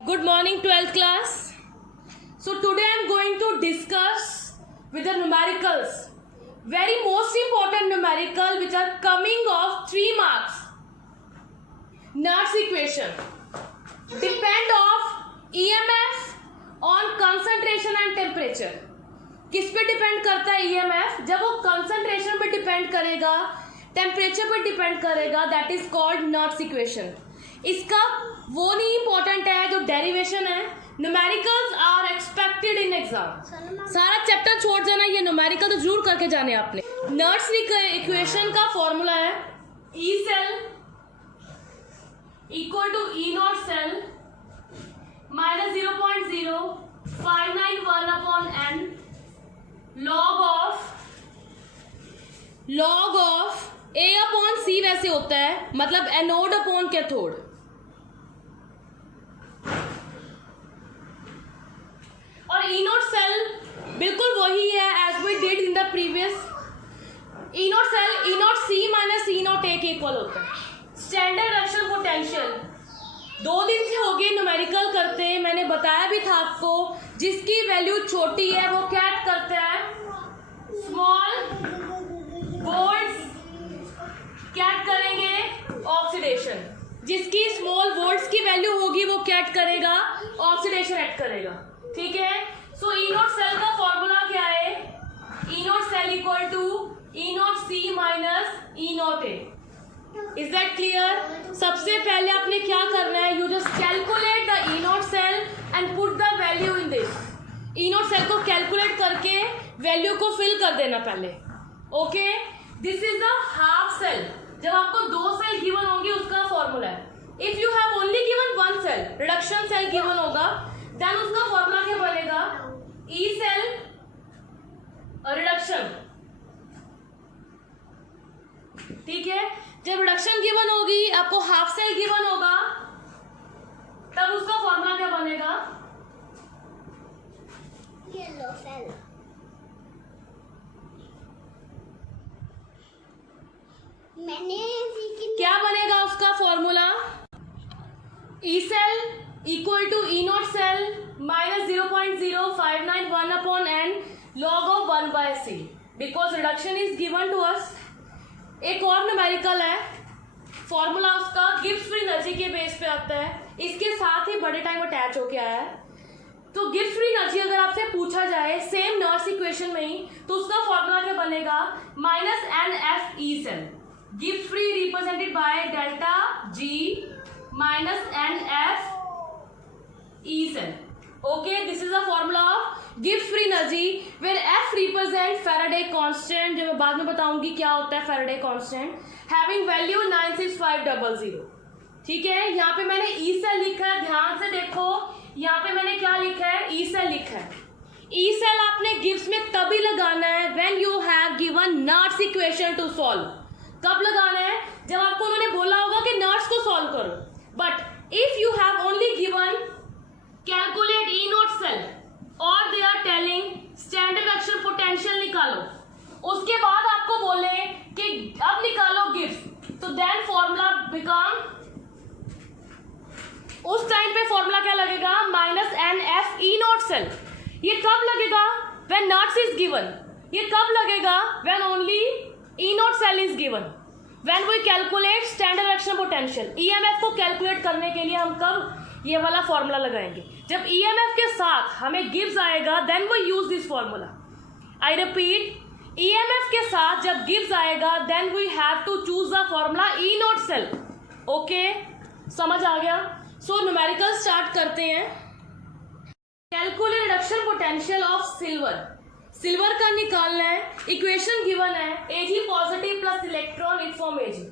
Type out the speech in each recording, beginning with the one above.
Good morning, 12th class. So today I am going to discuss with the numericals. Very most important numerical which are coming of 3 marks. Nernst equation. Depend of EMF on concentration and temperature. किस पे depend करता है EMF? जब वो concentration पे depend करेगा, temperature पे depend करेगा, that is called Nernst equation. इसका वो नहीं इंपॉर्टेंट है जो डेरिवेशन है. Numericals are expected in exam. सारा चैप्टर छोड़ जाना, ये न्यूमेरिकल तो जरूर करके जाने आपने. नर्ट्स इक्वेशन का फॉर्मूला है E cell equal to E naught cell minus 0.0591 upon N log of A upon C. वैसे होता है मतलब एनोड अपॉन कैथोड. और ई नॉट सेल बिल्कुल वही है as we did in the previous. E naught cell E naught C minus E naught A के equal होता है. स्टैंडर्ड रिडक्शन पोटेंशियल 2 दिन से हो गए न्यूमेरिकल करते. मैंने बताया भी था आपको, जिसकी वैल्यू छोटी है वो क्या करता है, स्मॉल वोल्ट्स क्या करेंगे, ऑक्सीडेशन. जिसकी स्मॉल वोल्ट्स की वैल्यू होगी वो क्या करेगा, ऑक्सीडेशन ऐड करेगा. ठीक है. सो ई नॉट सेल का फॉर्मूला क्या है, E naught cell equal to E naught C minus E naught A. Is that clear? सबसे पहले आपने क्या करना है, you just calculate the E naught cell and put the value in this. E naught cell को calculate करके value को fill कर देना पहले. Okay. This is the half cell. जब आपको 2 सेल गिवन होंगे उसका फॉर्मूला है. If you have only given 1 cell, reduction cell given होगा, देन उसका फॉर्मूला क्या बनेगा, ई सेल रिडक्शन. ठीक है. जब रिडक्शन गिवन होगी, आपको हाफ सेल गिवन होगा, तब उसका फॉर्मूला क्या बनेगा, येलो सेल. मैंने क्या बनेगा उसका formula, E cell equal to E naught cell minus 0.0591 upon n log of 1/c. Because reduction is given to us. एक और न्यूमेरिकल है, फॉर्मूला उसका गिब्स फ्री एनर्जी के बेस पे आता है. इसके साथ ही बड़े टाइम अटैच होके आया है. तो गिब्स फ्री एनर्जी अगर आपसे पूछा जाए सेम नर्ट्स इक्वेशन में ही, तो उसका फॉर्मूला क्या बनेगा, minus n F E cell. Gibbs free represented by delta G minus n F E cell. Okay, this is the formula of Gibbs free energy where F represent Faraday constant, जो मैं बाद में बताऊंगी क्या होता है Faraday constant, having value 96500. ठीक है. यहाँ पे मैंने E सेल लिखा है, ध्यान से देखो. यहाँ पे मैंने क्या लिखा है, E सेल लिखा है. E सेल आपने गिब्स में तभी लगाना है when you have given Nernst equation to solve. कब लगाना है, जब आपको उन्होंने बोला होगा कि नर्ट्स को सॉल्व करो. But if you have only given calculate E naught cell और they are telling standard reduction potential निकालो, उसके बाद आपको बोले कि अब निकालो गिब्स, तो देन फॉर्मूला बिकम, उस टाइम पे फॉर्मूला क्या लगेगा, minus n F E naught cell. ये कब लगेगा, व्हेन नर्ट्स इज गिवन. ये कब लगेगा, when only E naught cell is given. When we calculate standard reduction potential. EMF को कैलकुलेट करने के लिए हम कब ये वाला फॉर्मूला लगाएंगे, जब ईएमएफ के साथ हमें गिब्स आएगा, then we use this formula. I repeat, EMF के साथ जब गिब्स आएगा, then we have to choose the formula E naught cell. Okay, समझ आ गया. सो न्यूमेरिकल स्टार्ट करते हैं. Calculate reduction potential of silver. Silver का निकालना है. इक्वेशन गिवन है, Ag positive plus electron it form Ag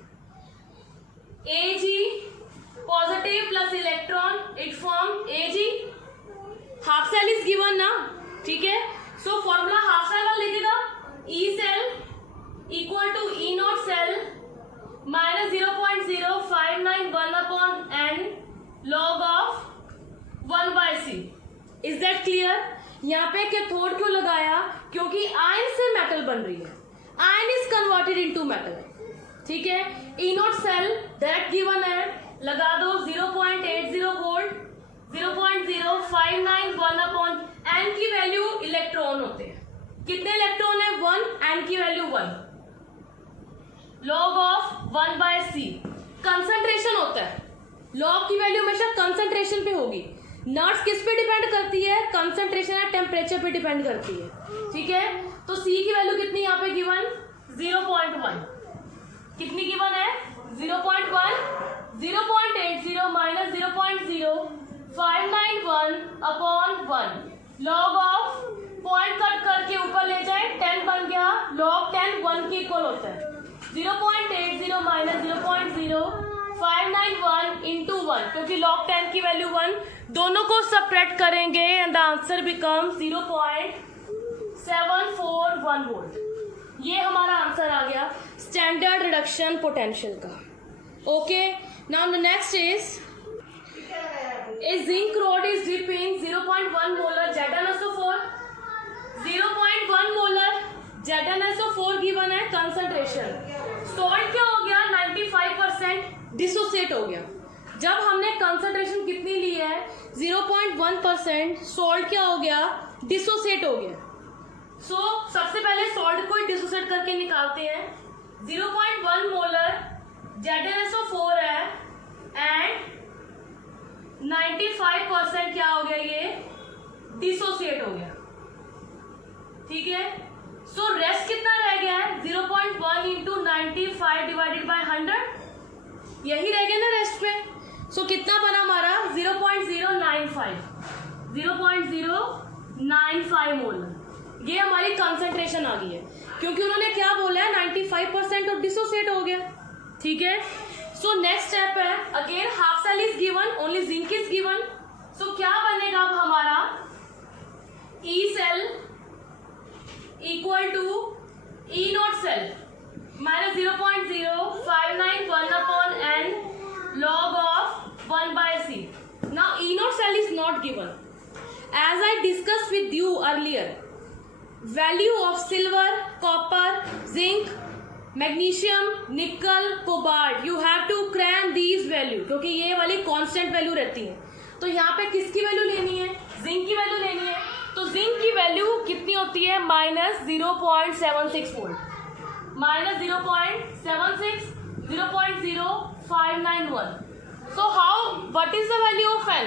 positive plus electron it form Ag. Half cell is given ना. ठीक है. सो फॉर्मूला हाफ सेल का लिखेगा, E cell equal to E naught cell minus 0.0591 upon n log of 1/c. Is that clear? यहाँ पे cathode क्यों लगाया, क्योंकि आयन से मेटल बन रही है. Ion is converted into metal. ठीक है. E naught cell direct given है, लगा दो 0.80 वोल्ट, 0. n की वैल्यू इलेक्ट्रॉन होते हैं. कितने इलेक्ट्रॉन है? 1. n की value 1. log of 1 by c. Concentration होता है. log की वैल्यू हमेशा कंसंट्रेशन पे होगी. नट्स किस पे डिपेंड करती है? कंसंट्रेशन या टेम्परेचर पे डिपेंड करती है. ठीक है, तो c की वैल्यू कितनी यहाँ पे गिवन? 0.1. कितनी गिवन है? 0.1. 0.80 minus 0.0591 upon 1. Log of point cut करके ऊपर ले जाए 10 बन गया. लॉग 10 1 के इक्वल होता है. 0.80 माइनस 0.0591 इंटू 1, क्योंकि लॉग 10 की वैल्यू 1. दोनों को सब्ट्रैक्ट करेंगे and the answer become 0.741 volt. ये हमारा आंसर आ गया स्टैंडर्ड रिडक्शन पोटेंशियल का. Okay, now the next is a zinc rod is dipped in 0.1 molar ZnSO4. 0.1 molar ZnSO4 given है. कंसंट्रेशन सॉल्ट क्या हो गया? 95% डिसोसिएट हो गया. जब हमने कंसंट्रेशन कितनी ली है? 0.1%. सॉल्ट क्या हो गया? डिसोसिएट हो गया. सो सबसे पहले सॉल्ट को डिसोसिएट करके निकालते हैं. 0.1 मोलर ZnSO4 है एंड 95% क्या हो गया? ये डिसोसिएट हो गया. ठीक है, सो रेस्ट कितना रह गया है? 0.1 इंटू 95 डिवाइडेड बाय 100. यही रह गया ना रेस्ट पे. सो कितना बना हमारा? 0.095. 0.095 मोलर. ये हमारी कंसंट्रेशन आ गई है, क्योंकि उन्होंने क्या बोला है? 95% और डिसोसिएट हो गया. ठीक है, सो नेक्स्ट स्टेप है again half cell is given, only zinc is given. So क्या बनेगा अब हमारा? E cell equal to E naught cell minus 0.0591 upon n log of 1 by c. Now E naught cell is not given. As I discussed with you earlier, value of silver, copper, zinc, magnesium, nickel, cobalt, you have to cram these value, क्योंकि ये वाली constant value रहती है. तो यहाँ पे किसकी value लेनी है? जिंक की वैल्यू लेनी है. तो जिंक की वैल्यू कितनी होती है? Minus 0.76 volt. Minus 0.76, 0.0591. So how, what is the value of n?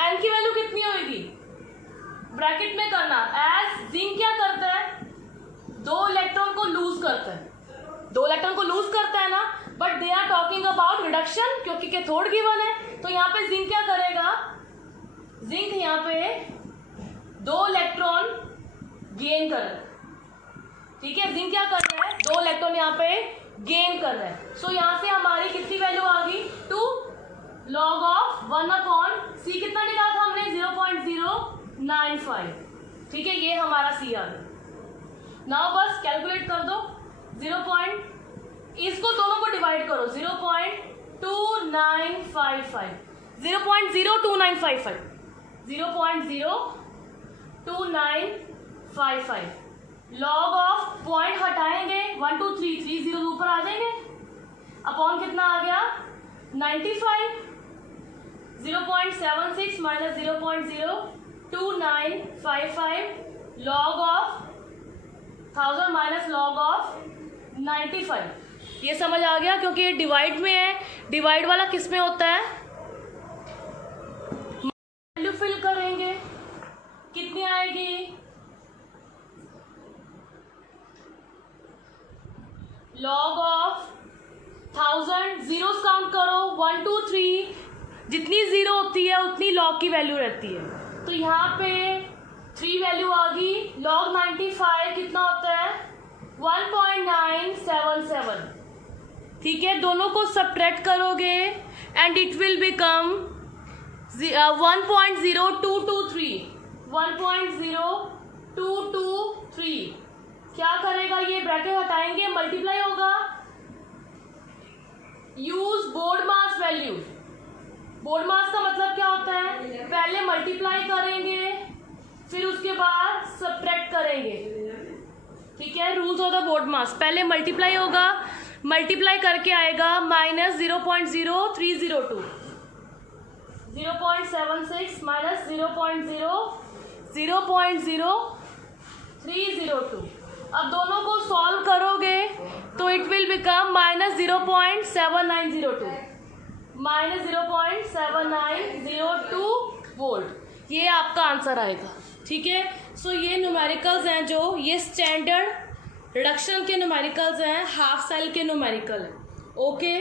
N की वैल्यू कितनी होगी? ब्रैकेट में करना. एज जिंक क्या करता है? 2 इलेक्ट्रॉन को लूज करता है. 2 इलेक्ट्रॉन को लूज करता है ना, but they are talking about reduction, क्योंकि कैथोड गिवन है. तो यहाँ पे जिंक क्या करेगा? जिंक यहाँ पे 2 इलेक्ट्रॉन गेन कर रहा है. ठीक है, जिंक क्या कर रहा है? 2 इलेक्ट्रॉन यहाँ पे गेन कर रहा है. सो यहाँ से हमारी कितनी वैल्यू आ गई? 2 log ऑफ 1 अपॉन c. कितना निकाला था हमने? 0.095. ठीक है, ये हमारा c आ गया. नाउ बस कैलकुलेट कर दो. 0. इसको दोनों को डिवाइड करो. 0.2955. 0.02955. 0.02955. लॉग ऑफ पॉइंट हटाएंगे 1 2 3 3 0 ऊपर आ जाएंगे. अपॉन कितना आ गया? 95. 0.76 minus 0.02955 log of 1000 minus log of 95. ये समझ आ गया, क्योंकि ये डिवाइड में है. डिवाइड वाला किस में होता है? वैल्यू फिल करेंगे. कितनी आएगी? Log of 1000. जीरोस काउंट करो. 1 2 3. जितनी जीरो होती है उतनी लॉग की वैल्यू रहती है. तो यहाँ पे 3 वैल्यू आ गई. लॉग 95 कितना होता है? 1.977. ठीक है, दोनों को सब्ट्रैक्ट करोगे एंड इट विल बिकम 1.0223. 1.0223. क्या करेगा ये? ब्रैकेट हटाएंगे, मल्टीप्लाई होगा. यूज बोर्ड मास वैल्यू. बोर्ड मास का मतलब क्या होता है? पहले मल्टीप्लाई करेंगे, फिर उसके बाद सब्ट्रैक्ट करेंगे. ठीक है, रूल्स ऑफ द बोर्ड मास. पहले मल्टीप्लाई होगा, मल्टीप्लाई करके आएगा माइनस 0.0302. 0.76 माइनस 0.0302। अब दोनों को सॉल्व करोगे तो इट विल बिकम -0.7902 -0.7902 वोल्ट। ये आपका आंसर आएगा। ठीक है, सो ये न्यूमेरिकल्स हैं, जो ये स्टैंडर्ड रिडक्शन के न्यूमेरिकल्स हैं, हाफ सेल के न्यूमेरिकल हैं। ओके।